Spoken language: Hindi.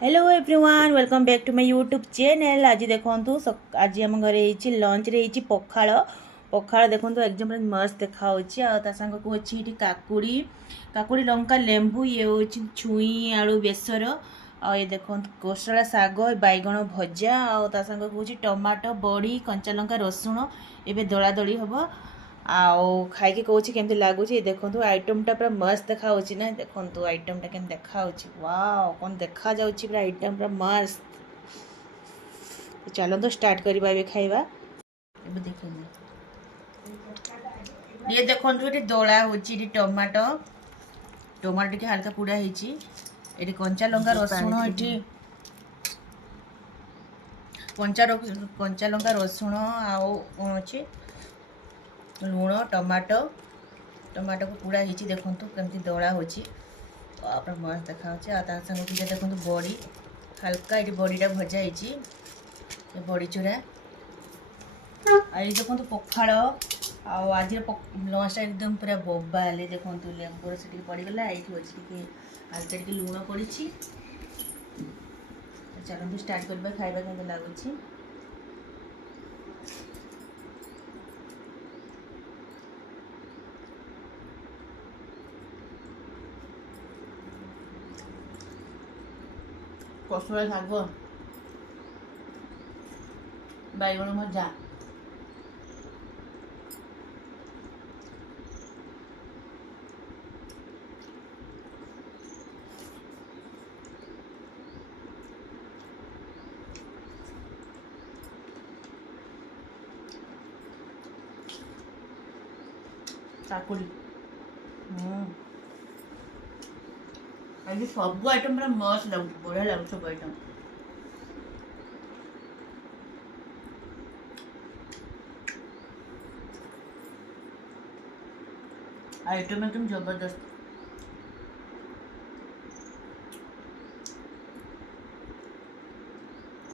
Hello everyone welcome back to my YouTube channel. आज देखो आज आम घर लंच रे पखाड़ पखाड़ देखो एकदम मस्त देखा सांग को अच्छी काकुड़ी काकुड़ी लंका लेंबू ये हूँ छुई आलू बेसर आ ये देखो कोसला शाग बैगण भजा सांग को टमाटो बड़ी कंचा लंका रसुण एवं दला दली हम आउ खाई कौन केमती लगुच देखो आइटमटा पूरा मस्त देखा ना देखो आइटमटा के देखा वाओ कौन देखा जाऊँगी पूरा आइटम पूरा मस्त। चलो तो स्टार्ट करवा खाइबा देख ये देखो ये दला हो टमाटो टमाटो टे हल्का पोड़ा ये कंचा लंका रसुण ये कंचा लंका रसुण आउ कौन अच्छे लुण टमाटो टमाटो को पूरा ही देखो कमी दला हो मस्त देखा संग देखो बड़ी हल्का ये बड़ीटा भजा है बड़ी चूरा आई देखो पखाड़ आज लंचटा एकदम पूरा बोबाले देखो लेंबू से पड़गला ये अच्छे हल्का टे लुण पड़ी। चलो स्टार्ट करवा खाइबा के लगुच कोसला शाग बैगण भजा काकुड़ी आज सब आइटम पूरा मस्त लगुच बढ़िया लगुच सब आइटम आइटम एकदम जबरदस्त।